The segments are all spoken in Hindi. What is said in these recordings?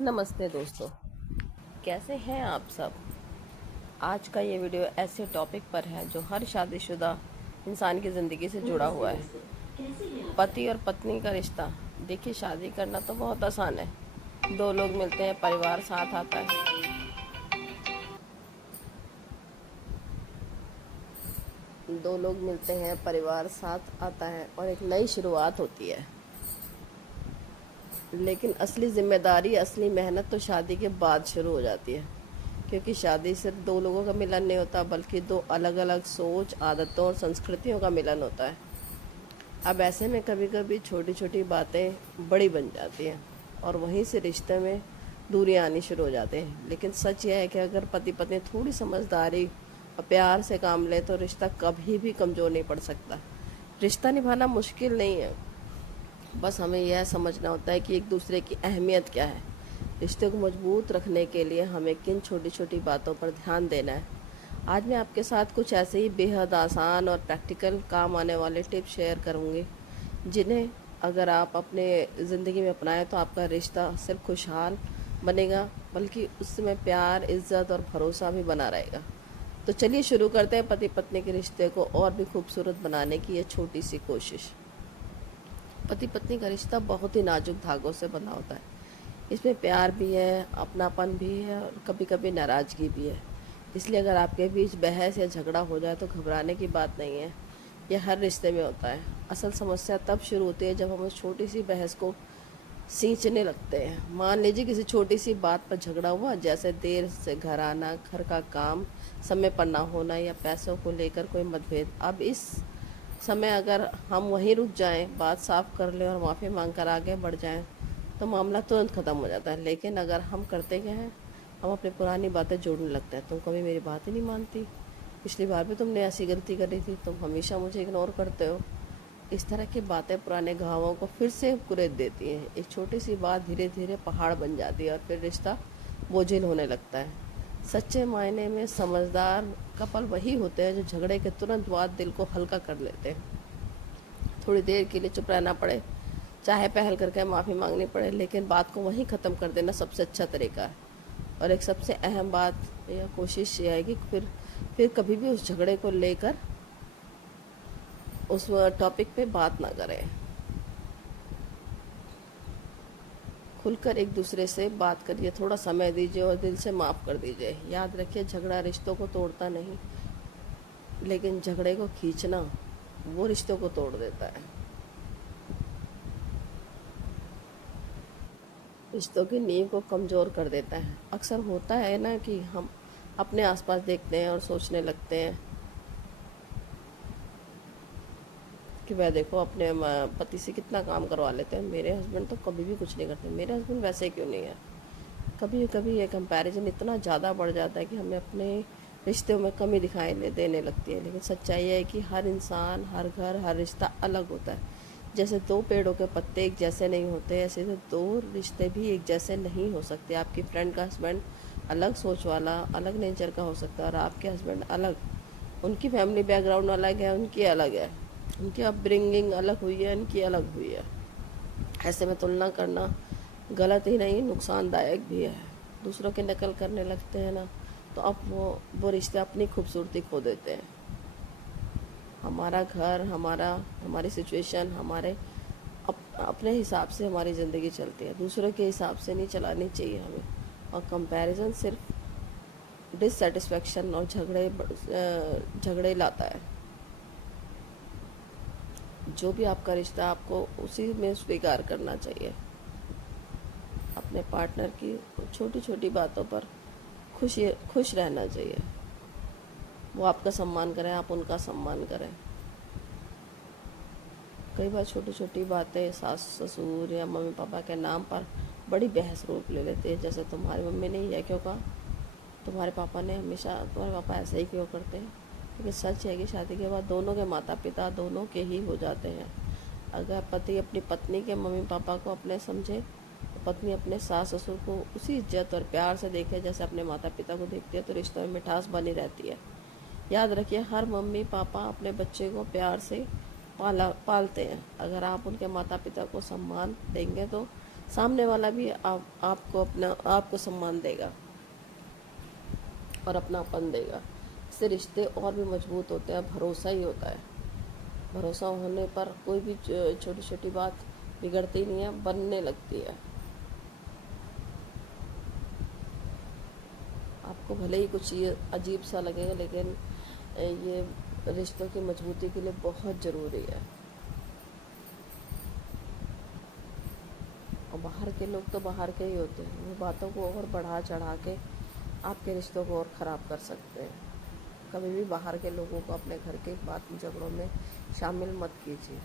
नमस्ते दोस्तों, कैसे हैं आप सब। आज का ये वीडियो ऐसे टॉपिक पर है जो हर शादीशुदा इंसान की ज़िंदगी से जुड़ा हुआ है। पति और पत्नी का रिश्ता। देखिए, शादी करना तो बहुत आसान है। दो लोग मिलते हैं, परिवार साथ आता है। दो लोग मिलते हैं, परिवार साथ आता है और एक नई शुरुआत होती है। लेकिन असली जिम्मेदारी, असली मेहनत तो शादी के बाद शुरू हो जाती है, क्योंकि शादी सिर्फ दो लोगों का मिलन नहीं होता, बल्कि दो अलग अलग सोच, आदतों और संस्कृतियों का मिलन होता है। अब ऐसे में कभी कभी छोटी छोटी बातें बड़ी बन जाती हैं और वहीं से रिश्ते में दूरियां आनी शुरू हो जाते हैं। लेकिन सच यह है कि अगर पति पत्नी थोड़ी समझदारी और प्यार से काम ले तो रिश्ता कभी भी कमज़ोर नहीं पड़ सकता। रिश्ता निभाना मुश्किल नहीं है, बस हमें यह समझना होता है कि एक दूसरे की अहमियत क्या है। रिश्ते को मजबूत रखने के लिए हमें किन छोटी छोटी बातों पर ध्यान देना है। आज मैं आपके साथ कुछ ऐसे ही बेहद आसान और प्रैक्टिकल काम आने वाले टिप्स शेयर करूँगी, जिन्हें अगर आप अपने ज़िंदगी में अपनाएं तो आपका रिश्ता सिर्फ खुशहाल बनेगा, बल्कि उसमें प्यार, इज्जत और भरोसा भी बना रहेगा। तो चलिए शुरू करते हैं पति पत्नी के रिश्ते को और भी खूबसूरत बनाने की ये छोटी सी कोशिश। पति पत्नी का रिश्ता बहुत ही नाजुक धागों से बना होता है। इसमें प्यार भी है, अपनापन भी है और कभी कभी नाराज़गी भी है। इसलिए अगर आपके बीच बहस या झगड़ा हो जाए तो घबराने की बात नहीं है। यह हर रिश्ते में होता है। असल समस्या तब शुरू होती है जब हम उस छोटी सी बहस को सींचने लगते हैं। मान लीजिए किसी छोटी सी बात पर झगड़ा हुआ, जैसे देर से घर आना, घर का काम समय पर ना होना या पैसों को लेकर कोई मतभेद। अब इस समय अगर हम वहीं रुक जाएं, बात साफ कर लें और माफ़ी मांग कर आगे बढ़ जाएं तो मामला तुरंत ख़त्म हो जाता है। लेकिन अगर हम करते क्या हैं, हम अपनी पुरानी बातें जोड़ने लगते हैं। तुम कभी मेरी बात ही नहीं मानती, पिछली बार भी तुमने ऐसी गलती करी थी, तुम हमेशा मुझे इग्नोर करते हो। इस तरह की बातें पुराने घावों को फिर से कुरेद देती हैं। एक छोटी सी बात धीरे धीरे पहाड़ बन जाती है और फिर रिश्ता बोझिल होने लगता है। सच्चे मायने में समझदार कपल वही होते हैं जो झगड़े के तुरंत बाद दिल को हल्का कर लेते हैं। थोड़ी देर के लिए चुप रहना पड़े, चाहे पहल करके माफ़ी मांगनी पड़े, लेकिन बात को वहीं ख़त्म कर देना सबसे अच्छा तरीका है। और एक सबसे अहम बात या कोशिश ये है कि फिर कभी भी उस झगड़े को लेकर उस टॉपिक पे बात ना करें। खुलकर एक दूसरे से बात करिए, थोड़ा समय दीजिए और दिल से माफ़ कर दीजिए। याद रखिए, झगड़ा रिश्तों को तोड़ता नहीं, लेकिन झगड़े को खींचना वो रिश्तों को तोड़ देता है। रिश्तों की नींव को कमज़ोर कर देता है। अक्सर होता है ना कि हम अपने आसपास देखते हैं और सोचने लगते हैं कि वह देखो अपने पति से कितना काम करवा लेते हैं, मेरे हस्बैंड तो कभी भी कुछ नहीं करते, मेरे हस्बैंड वैसे क्यों नहीं है। कभी कभी ये कंपैरिजन इतना ज़्यादा बढ़ जाता है कि हमें अपने रिश्तों में कमी दिखाई देने लगती है। लेकिन सच्चाई है कि हर इंसान, हर घर, हर रिश्ता अलग होता है। जैसे दो पेड़ों के पत्ते एक जैसे नहीं होते, ऐसे तो दो रिश्ते भी एक जैसे नहीं हो सकते। आपकी फ्रेंड का हस्बैंड अलग सोच वाला, अलग नेचर का हो सकता है और आपके हस्बैंड अलग, उनकी फैमिली बैकग्राउंड अलग है, उनकी अलग है, उनकी अपब्रिंगिंग अलग हुई है, इनकी अलग हुई है। ऐसे में तुलना करना गलत ही नहीं, नुकसानदायक भी है। दूसरों की नकल करने लगते हैं ना, तो अब वो रिश्ते अपनी खूबसूरती खो देते हैं। हमारा घर, हमारी सिचुएशन, अपने हिसाब से हमारी ज़िंदगी चलती है, दूसरों के हिसाब से नहीं चलानी चाहिए हमें। और कंपैरिजन सिर्फ डिससेटिस्फेक्शन और झगड़े लाता है। जो भी आपका रिश्ता, आपको उसी में स्वीकार करना चाहिए। अपने पार्टनर की छोटी छोटी बातों पर खुश रहना चाहिए। वो आपका सम्मान करें, आप उनका सम्मान करें। कई बार छोटी छोटी बातें सास ससुर या मम्मी पापा के नाम पर बड़ी बहस रूप ले लेते हैं। जैसे तुम्हारी मम्मी ने यह क्यों कहा, तुम्हारे पापा ने हमेशा, तुम्हारे पापा ऐसा ही क्यों करते हैं। लेकिन सच है कि शादी के बाद दोनों के माता पिता दोनों के ही हो जाते हैं। अगर पति अपनी पत्नी के मम्मी पापा को अपने समझे, तो पत्नी अपने सास ससुर को उसी इज्जत और प्यार से देखे जैसे अपने माता पिता को देखती है, तो रिश्तों में मिठास बनी रहती है। याद रखिए, हर मम्मी पापा अपने बच्चे को प्यार से पालते हैं। अगर आप उनके माता पिता को सम्मान देंगे तो सामने वाला भी आपको सम्मान देगा और अपनापन देगा। इससे रिश्ते और भी मजबूत होते हैं। भरोसा ही होता है, भरोसा होने पर कोई भी छोटी छोटी बात बिगड़ती नहीं है, बनने लगती है। आपको भले ही कुछ ये अजीब सा लगेगा, लेकिन ये रिश्तों की मजबूती के लिए बहुत ज़रूरी है। और बाहर के लोग तो बाहर के ही होते हैं, वो बातों को और बढ़ा चढ़ा के आपके रिश्तों को और ख़राब कर सकते हैं। कभी भी बाहर के लोगों को अपने घर के बात झगड़ों में शामिल मत कीजिए।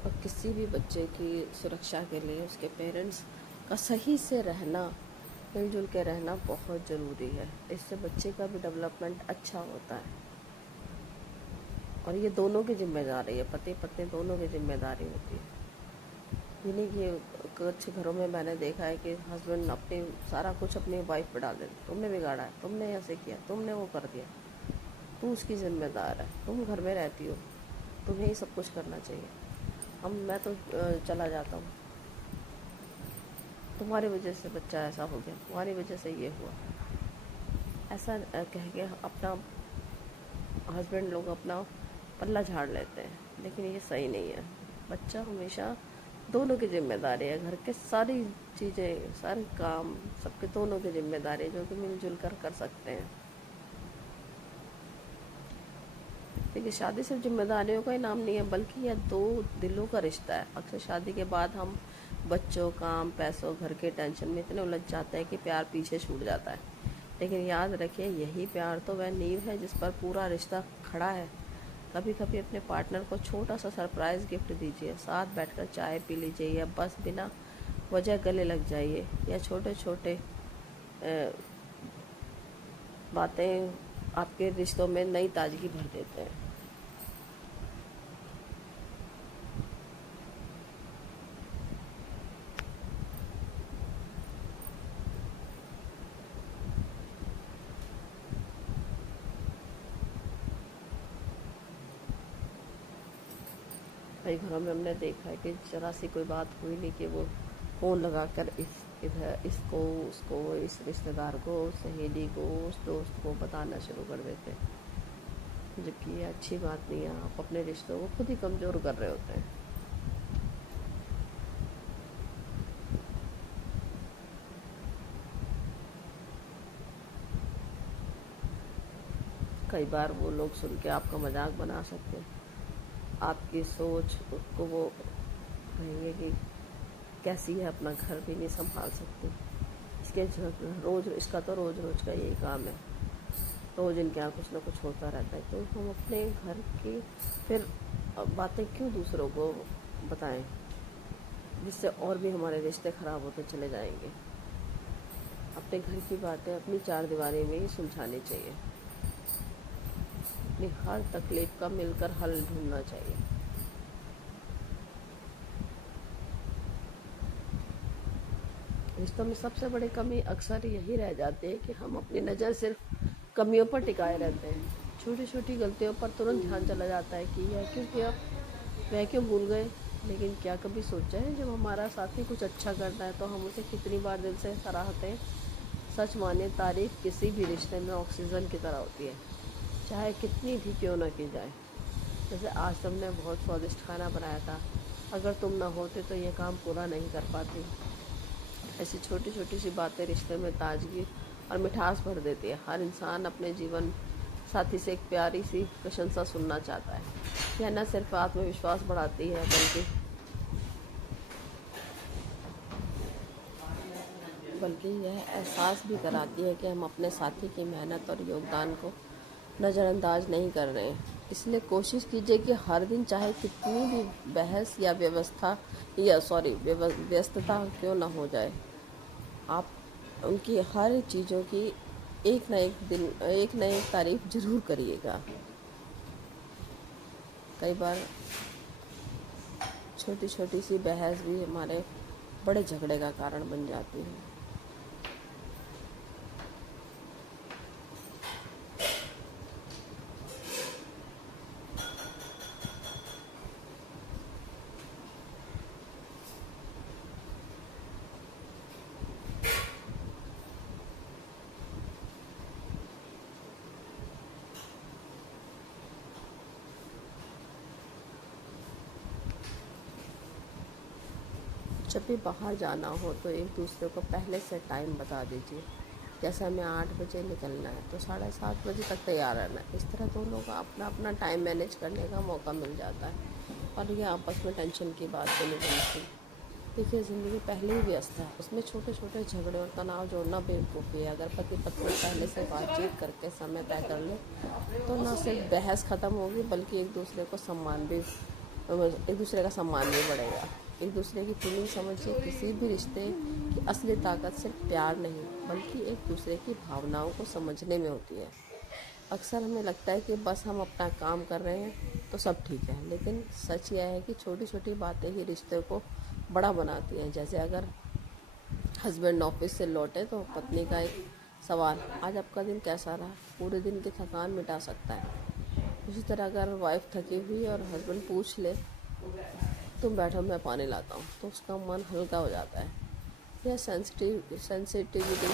और किसी भी बच्चे की सुरक्षा के लिए उसके पेरेंट्स का सही से रहना, मिलजुल के रहना बहुत ज़रूरी है। इससे बच्चे का भी डेवलपमेंट अच्छा होता है। और ये दोनों की जिम्मेदारी है, पति पत्नी दोनों की जिम्मेदारी होती है। ये नहीं कि कुछ घरों में मैंने देखा है कि हस्बैंड अपनी सारा कुछ अपनी वाइफ पर डाल देते, तुमने बिगाड़ा है, तुमने ऐसे किया, तुमने वो कर दिया, तू उसकी जिम्मेदार है, तुम घर में रहती हो, तुम्हें ही सब कुछ करना चाहिए, मैं तो चला जाता हूँ, तुम्हारी वजह से बच्चा ऐसा हो गया, तुम्हारी वजह से ये हुआ, ऐसा कह के अपना हस्बैंड लोग अपना पल्ला झाड़ लेते हैं। लेकिन ये सही नहीं है। बच्चा हमेशा दोनों की जिम्मेदारी है। घर के सारी चीज़ें, सारे काम सबके दोनों की जिम्मेदारी है, जो कि मिलजुल कर सकते हैं। देखिए, शादी सिर्फ जिम्मेदारियों का ही नाम नहीं है, बल्कि यह दो दिलों का रिश्ता है। अक्सर शादी के बाद हम बच्चों, काम, पैसों, घर के टेंशन में इतने उलझ जाते हैं कि प्यार पीछे छूट जाता है। लेकिन याद रखिए, यही प्यार तो वह नींव है जिस पर पूरा रिश्ता खड़ा है। कभी कभी अपने पार्टनर को छोटा सा सरप्राइज़ गिफ्ट दीजिए, साथ बैठकर चाय पी लीजिए, या बस बिना वजह गले लग जाइए, या छोटे छोटे बातें आपके रिश्तों में नई ताजगी भर देते हैं। कई घरों में हमने देखा है कि जरा सी कोई बात हुई नहीं कि वो फ़ोन लगाकर इधर इसको, उसको, इस रिश्तेदार को, सहेली को, उस दोस्त को बताना शुरू कर देते हैं, जबकि ये अच्छी बात नहीं है। आप अपने रिश्तों को खुद ही कमज़ोर कर रहे होते हैं। कई बार वो लोग सुन के आपका मजाक बना सकते हैं, आपकी सोच को वो कहेंगे कि कैसी है, अपना घर भी नहीं संभाल सकती, इसका तो रोज़ रोज़ का यही काम है, रोज़ इनके यहाँ कुछ ना कुछ होता रहता है। तो हम अपने घर की फिर बातें क्यों दूसरों को बताएं, जिससे और भी हमारे रिश्ते ख़राब होते चले जाएंगे। अपने घर की बातें अपनी चार दीवारी में ही सुलझानी चाहिए। अपनी हर तकलीफ़ का मिलकर हल ढूंढना चाहिए। रिश्तों में सबसे बड़ी कमी अक्सर यही रह जाती है कि हम अपनी नज़र सिर्फ कमियों पर टिकाए रहते हैं। छोटी छोटी गलतियों पर तुरंत ध्यान चला जाता है कि यह क्यों किया, वह क्यों भूल गए। लेकिन क्या कभी सोचा है, जब हमारा साथी कुछ अच्छा करता है तो हम उसे कितनी बार दिल से सराहते हैं। सच मानिए, तारीफ़ किसी भी रिश्ते में ऑक्सीजन की तरह होती है, चाहे कितनी भी क्यों ना की जाए। जैसे आज तुमने बहुत स्वादिष्ट खाना बनाया था, अगर तुम ना होते तो ये काम पूरा नहीं कर पाती। ऐसी छोटी छोटी सी बातें रिश्ते में ताजगी और मिठास भर देती है। हर इंसान अपने जीवन साथी से एक प्यारी सी प्रशंसा सुनना चाहता है। यह न सिर्फ आत्मविश्वास बढ़ाती है, बल्कि यह एहसास भी कराती है कि हम अपने साथी की मेहनत और योगदान को नज़रअंदाज नहीं कर रहे हैं। इसलिए कोशिश कीजिए कि हर दिन, चाहे कितनी भी बहस या व्यस्तता क्यों ना हो जाए, आप उनकी हर चीज़ों की एक न एक तारीफ ज़रूर करिएगा। कई बार छोटी छोटी सी बहस भी हमारे बड़े झगड़े का कारण बन जाती है। जब भी बाहर जाना हो तो एक दूसरे को पहले से टाइम बता दीजिए। जैसे हमें 8 बजे निकलना है तो 7:30 बजे तक तैयार रहना है। इस तरह दोनों का अपना अपना टाइम मैनेज करने का मौका मिल जाता है और ये आपस में टेंशन की बात भी नहीं बनती। देखिए, ज़िंदगी पहले ही व्यस्त है, उसमें छोटे छोटे झगड़े और तनाव जोड़ना बेवकूफ़ी है। अगर पति पत्नी पहले से बातचीत करके समय तय कर ले तो न सिर्फ बहस ख़त्म होगी बल्कि एक दूसरे का सम्मान भी बढ़ेगा। एक दूसरे की फीलिंग समझिए। किसी भी रिश्ते की असली ताकत सिर्फ प्यार नहीं बल्कि एक दूसरे की भावनाओं को समझने में होती है। अक्सर हमें लगता है कि बस हम अपना काम कर रहे हैं तो सब ठीक है, लेकिन सच यह है कि छोटी छोटी बातें ही रिश्ते को बड़ा बनाती हैं। जैसे अगर हस्बैंड ऑफिस से लौटे तो पत्नी का एक सवाल, आज आपका दिन कैसा रहा, पूरे दिन की थकान मिटा सकता है। उसी तरह अगर वाइफ थकी हुई और हस्बैंड पूछ ले, तुम बैठो मैं पानी लाता हूँ, तो उसका मन हल्का हो जाता है। यह सेंसिटिविटी